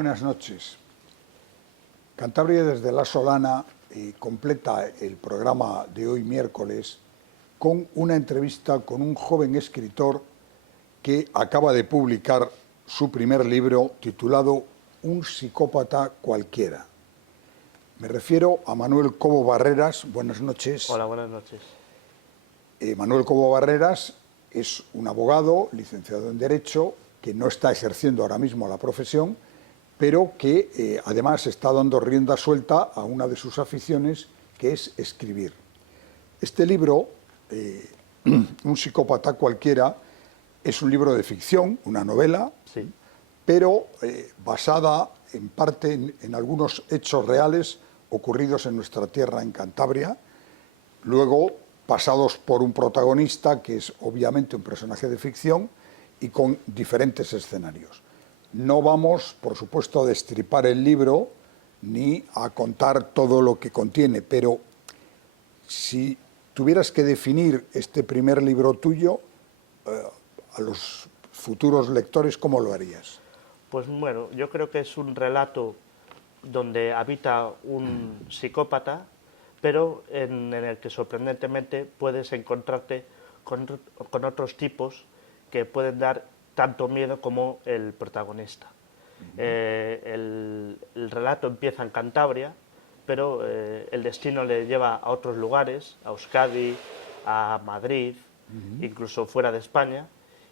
buenas noches. Cantabria desde La Solana completa el programa de hoy miércoles con una entrevista con un joven escritor que acaba de publicar su primer libro titulado Un psicópata cualquiera. Me refiero a Manuel Cobo Barreras. Buenas noches. Hola, buenas noches. Manuel Cobo Barreras es un abogado licenciado en Derecho que no está ejerciendo ahora mismo la profesión, pero que además está dando rienda suelta a una de sus aficiones, que es escribir. Este libro, Un psicópata cualquiera, es un libro de ficción, una novela, Sí. pero basada en parte en algunos hechos reales ocurridos en nuestra tierra, en Cantabria, luego pasados por un protagonista que es obviamente un personaje de ficción y con diferentes escenarios. No vamos, por supuesto, a destripar el libro ni a contar todo lo que contiene, pero si tuvieras que definir este primer libro tuyo a los futuros lectores, ¿cómo lo harías? Pues bueno, yo creo que es un relato donde habita un psicópata, pero en el que sorprendentemente puedes encontrarte con otros tipos que pueden dar tanto miedo como el protagonista. El relato empieza en Cantabria, pero el destino le lleva a otros lugares, a Euskadi, a Madrid, incluso fuera de España,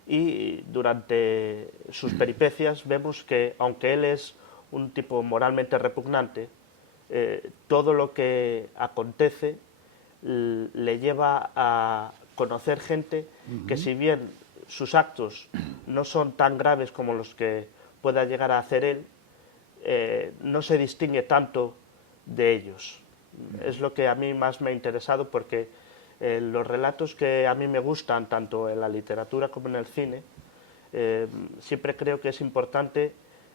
y durante sus peripecias vemos que, aunque él es un tipo moralmente repugnante, todo lo que acontece le lleva a conocer gente que, si bien sus actos no son tan graves como los que pueda llegar a hacer él, no se distingue tanto de ellos. Es lo que a mí más me ha interesado, porque los relatos que a mí me gustan, tanto en la literatura como en el cine, siempre creo que es importante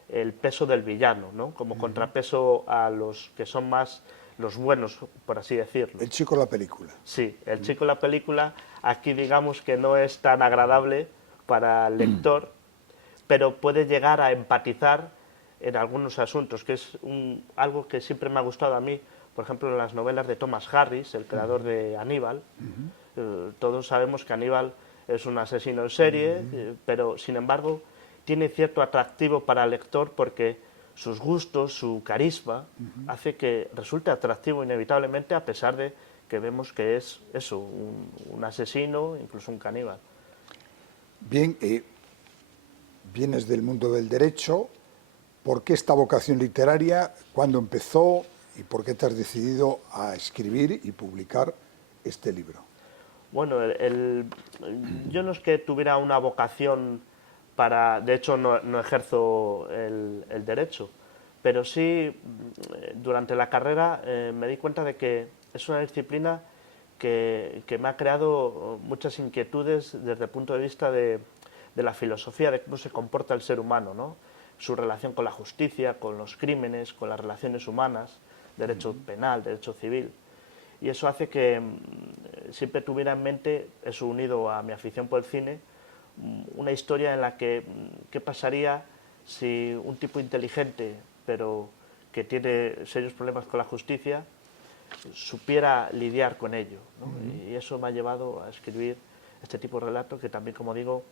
el peso del villano, ¿no? Como contrapeso a los que son más los buenos, por así decirlo. El chico de la película. Sí, el chico de la película aquí digamos que no es tan agradable para el lector, pero puede llegar a empatizar en algunos asuntos, que es algo que siempre me ha gustado a mí. Por ejemplo, en las novelas de Thomas Harris, el creador de Aníbal, todos sabemos que Aníbal es un asesino en serie, pero sin embargo tiene cierto atractivo para el lector, porque sus gustos, su carisma, hace que resulte atractivo inevitablemente, a pesar de que vemos que es eso, un asesino, incluso un caníbal. Bien, vienes del mundo del derecho. ¿Por qué esta vocación literaria? ¿Cuándo empezó? ¿Y por qué te has decidido a escribir y publicar este libro? Bueno, yo no es que tuviera una vocación para... De hecho, no ejerzo el derecho, pero sí, durante la carrera me di cuenta de que es una disciplina que me ha creado muchas inquietudes desde el punto de vista de la filosofía, de cómo se comporta el ser humano, ¿no? Su relación con la justicia, con los crímenes, con las relaciones humanas, derecho penal, derecho civil. Y eso hace que siempre tuviera en mente, eso unido a mi afición por el cine, una historia en la que qué pasaría si un tipo inteligente, pero que tiene serios problemas con la justicia, supiera lidiar con ello, ¿no? Y eso me ha llevado a escribir este tipo de relato, que también, como digo,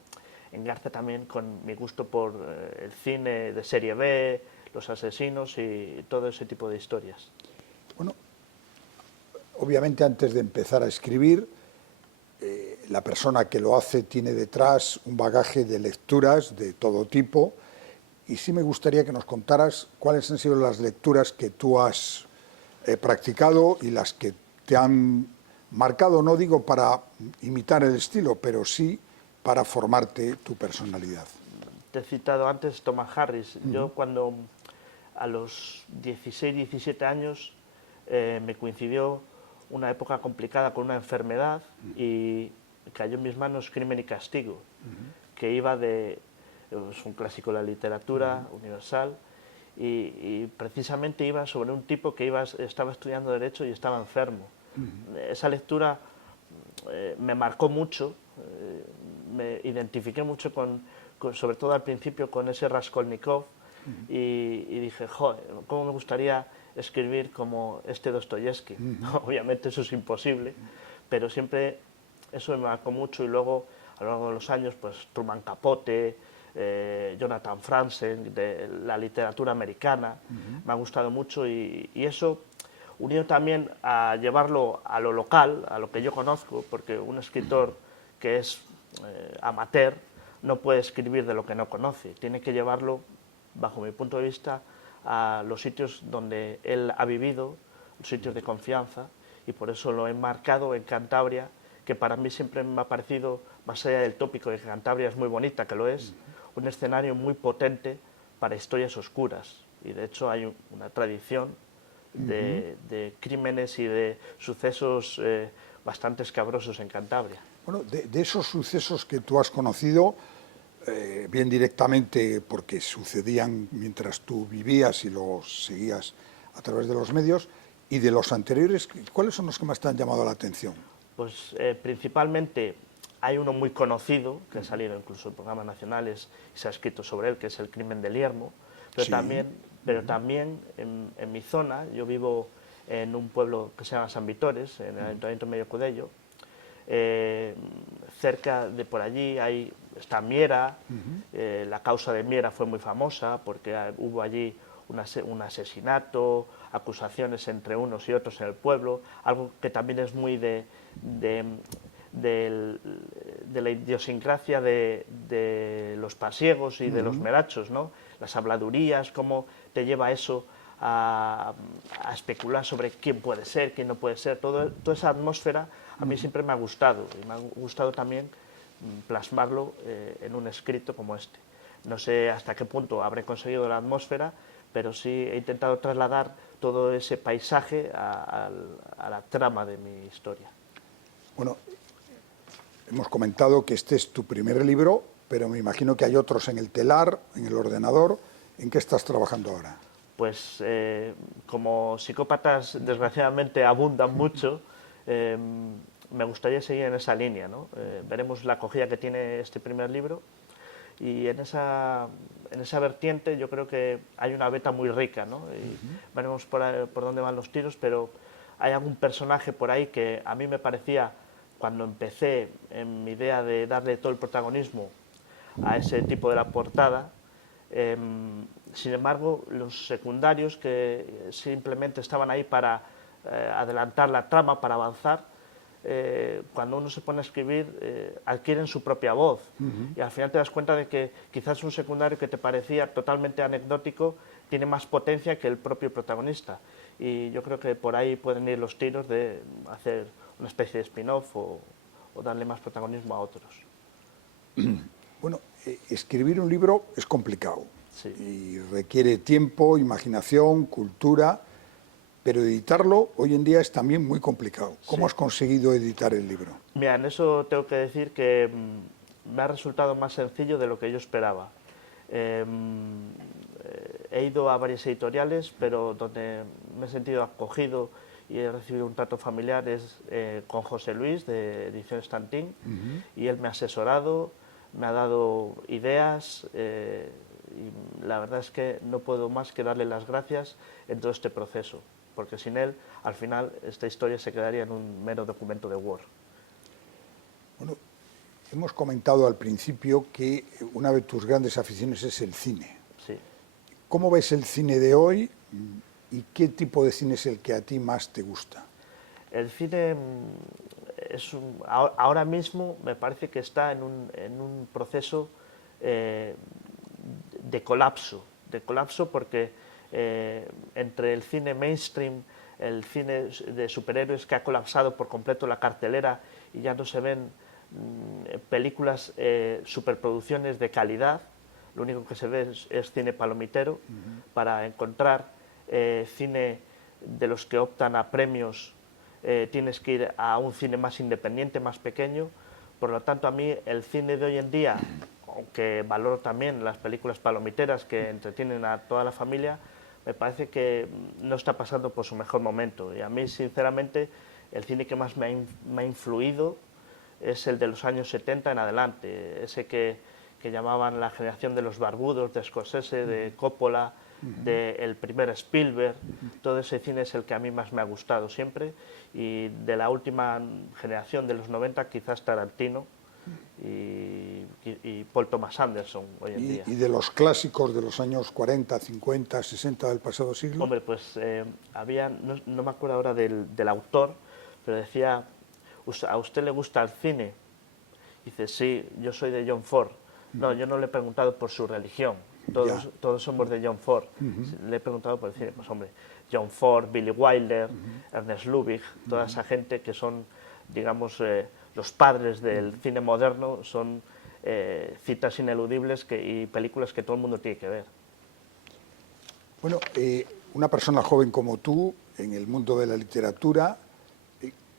engarza también con mi gusto por el cine de serie B, los asesinos y todo ese tipo de historias. Bueno, obviamente antes de empezar a escribir, la persona que lo hace tiene detrás un bagaje de lecturas de todo tipo, y sí me gustaría que nos contaras cuáles han sido las lecturas que tú has practicado y las que te han marcado, no digo para imitar el estilo, pero sí para formarte tu personalidad. Te he citado antes Thomas Harris. Yo, cuando a los 16, 17 años me coincidió una época complicada con una enfermedad, y cayó en mis manos Crimen y Castigo, que iba de... es un clásico de la literatura universal, y precisamente iba sobre un tipo que estaba estudiando Derecho y estaba enfermo. Esa lectura me marcó mucho, me identifiqué mucho sobre todo al principio, con ese Raskolnikov, y dije, joder, ¿cómo me gustaría escribir como este Dostoyevsky? Obviamente eso es imposible, pero siempre eso me marcó mucho, y luego a lo largo de los años, pues Truman Capote, Jonathan Franzen, de la literatura americana, me ha gustado mucho, y eso unido también a llevarlo a lo local, a lo que yo conozco, porque un escritor que es amateur no puede escribir de lo que no conoce, tiene que llevarlo, bajo mi punto de vista, a los sitios donde él ha vivido, los sitios de confianza, y por eso lo he marcado en Cantabria, que para mí siempre me ha parecido, más allá del tópico de que Cantabria es muy bonita, que lo es, un escenario muy potente para historias oscuras, y de hecho hay una tradición de crímenes y de sucesos bastante escabrosos en Cantabria. Bueno, de esos sucesos que tú has conocido, bien directamente porque sucedían mientras tú vivías y los seguías a través de los medios, y de los anteriores, ¿cuáles son los que más te han llamado la atención? Pues principalmente hay uno muy conocido, que ha salido incluso en programas nacionales y se ha escrito sobre él, que es el crimen de Liermo, pero Sí. también en mi zona, yo vivo en un pueblo que se llama San Vitores, en el Ayuntamiento de Medio Cudello, cerca de por allí está Miera, la causa de Miera fue muy famosa porque hubo allí un asesinato, acusaciones entre unos y otros en el pueblo, algo que también es muy de la idiosincrasia de los pasiegos y de los merachos, ¿no? Las habladurías, cómo te lleva eso a especular sobre quién puede ser, quién no puede ser, toda esa atmósfera a mí siempre me ha gustado, y me ha gustado también plasmarlo en un escrito como este. No sé hasta qué punto habré conseguido la atmósfera, pero sí he intentado trasladar todo ese paisaje a la trama de mi historia. Bueno, hemos comentado que este es tu primer libro, pero me imagino que hay otros en el telar, en el ordenador. ¿En qué estás trabajando ahora? Pues como psicópatas desgraciadamente abundan mucho, me gustaría seguir en esa línea, ¿no? Veremos la acogida que tiene este primer libro, y en esa vertiente yo creo que hay una beta muy rica, ¿no? Y veremos por dónde van los tiros, pero hay algún personaje por ahí que a mí me parecía, cuando empecé en mi idea de darle todo el protagonismo a ese tipo de la portada, sin embargo, los secundarios que simplemente estaban ahí para adelantar la trama, para avanzar, cuando uno se pone a escribir, adquieren su propia voz. Y al final te das cuenta de que quizás un secundario que te parecía totalmente anecdótico tiene más potencia que el propio protagonista. Y yo creo que por ahí pueden ir los tiros de hacer una especie de spin-off o darle más protagonismo a otros. Bueno, escribir un libro es complicado. Sí. Y requiere tiempo, imaginación, cultura, pero editarlo hoy en día es también muy complicado. ¿Cómo has conseguido editar el libro? Mira, en eso tengo que decir que me ha resultado más sencillo de lo que yo esperaba. He ido a varias editoriales, pero donde me he sentido acogido y he recibido un trato familiar es con José Luis, de Ediciones Tantín, y él me ha asesorado, me ha dado ideas, y la verdad es que no puedo más que darle las gracias en todo este proceso, porque sin él, al final, esta historia se quedaría en un mero documento de Word. Bueno, hemos comentado al principio que una de tus grandes aficiones es el cine. Sí. ¿Cómo ves el cine de hoy y qué tipo de cine es el que a ti más te gusta? El cine ahora mismo me parece que está en un proceso de colapso porque entre el cine mainstream, el cine de superhéroes, que ha colapsado por completo la cartelera y ya no se ven películas, superproducciones de calidad, lo único que se ve es cine palomitero. Para encontrar cine de los que optan a premios, tienes que ir a un cine más independiente, más pequeño. Por lo tanto, a mí el cine de hoy en día, aunque valoro también las películas palomiteras que entretienen a toda la familia, me parece que no está pasando por su mejor momento. Y a mí, sinceramente, el cine que más me ha influido es el de los años 70 en adelante, ese que que llamaban la generación de los barbudos, de Scorsese, de Coppola, del primer Spielberg. Todo ese cine es el que a mí más me ha gustado siempre, y de la última generación de los 90 quizás Tarantino y Paul Thomas Anderson hoy en día. Y de los clásicos de los años 40, 50, 60 del pasado siglo. Hombre, pues había, no me acuerdo ahora del autor, pero decía: ¿a usted le gusta el cine? Dice: sí, yo soy de John Ford. No, yo no le he preguntado por su religión, todos somos de John Ford. Le he preguntado por el cine. Pues hombre, John Ford, Billy Wilder, Ernest Lubitsch, toda esa gente que son, digamos, los padres del cine moderno, son citas ineludibles y películas que todo el mundo tiene que ver. Bueno, una persona joven como tú, en el mundo de la literatura,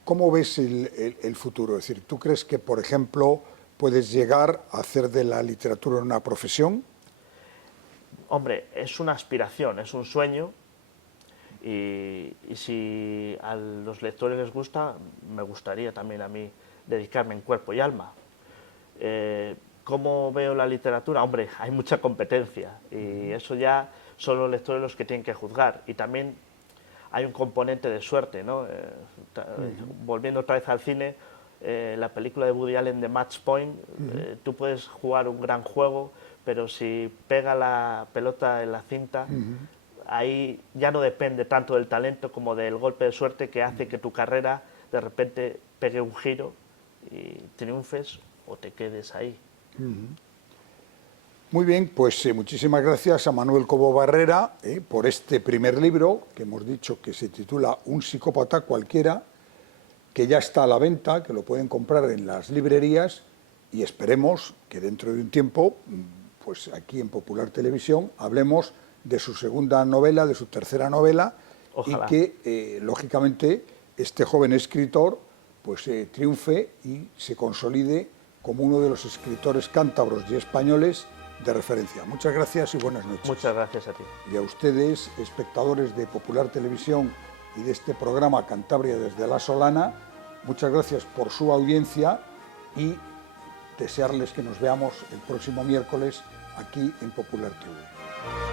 ¿cómo ves el futuro? Es decir, ¿tú crees que, por ejemplo, puedes llegar a hacer de la literatura una profesión? Hombre, es una aspiración, es un sueño, y si a los lectores les gusta, me gustaría también a mí dedicarme en cuerpo y alma. ¿Cómo veo la literatura? Hombre, hay mucha competencia, y eso ya son los lectores los que tienen que juzgar, y también hay un componente de suerte, ¿no? Volviendo otra vez al cine, la película de Woody Allen de Match Point, tú puedes jugar un gran juego, pero si pega la pelota en la cinta, ahí ya no depende tanto del talento como del golpe de suerte que hace que tu carrera de repente pegue un giro y triunfes o te quedes ahí. Muy bien, pues muchísimas gracias a Manuel Cobo Barrera por este primer libro, que hemos dicho que se titula Un psicópata cualquiera, que ya está a la venta, que lo pueden comprar en las librerías, y esperemos que dentro de un tiempo, pues aquí en Popular Televisión, hablemos de su segunda novela, de su tercera novela. Ojalá. Y que, lógicamente, este joven escritor pues triunfe y se consolide como uno de los escritores cántabros y españoles de referencia. Muchas gracias y buenas noches. Muchas gracias a ti. Y a ustedes, espectadores de Popular Televisión y de este programa Cantabria desde La Solana, muchas gracias por su audiencia y desearles que nos veamos el próximo miércoles aquí en Popular TV.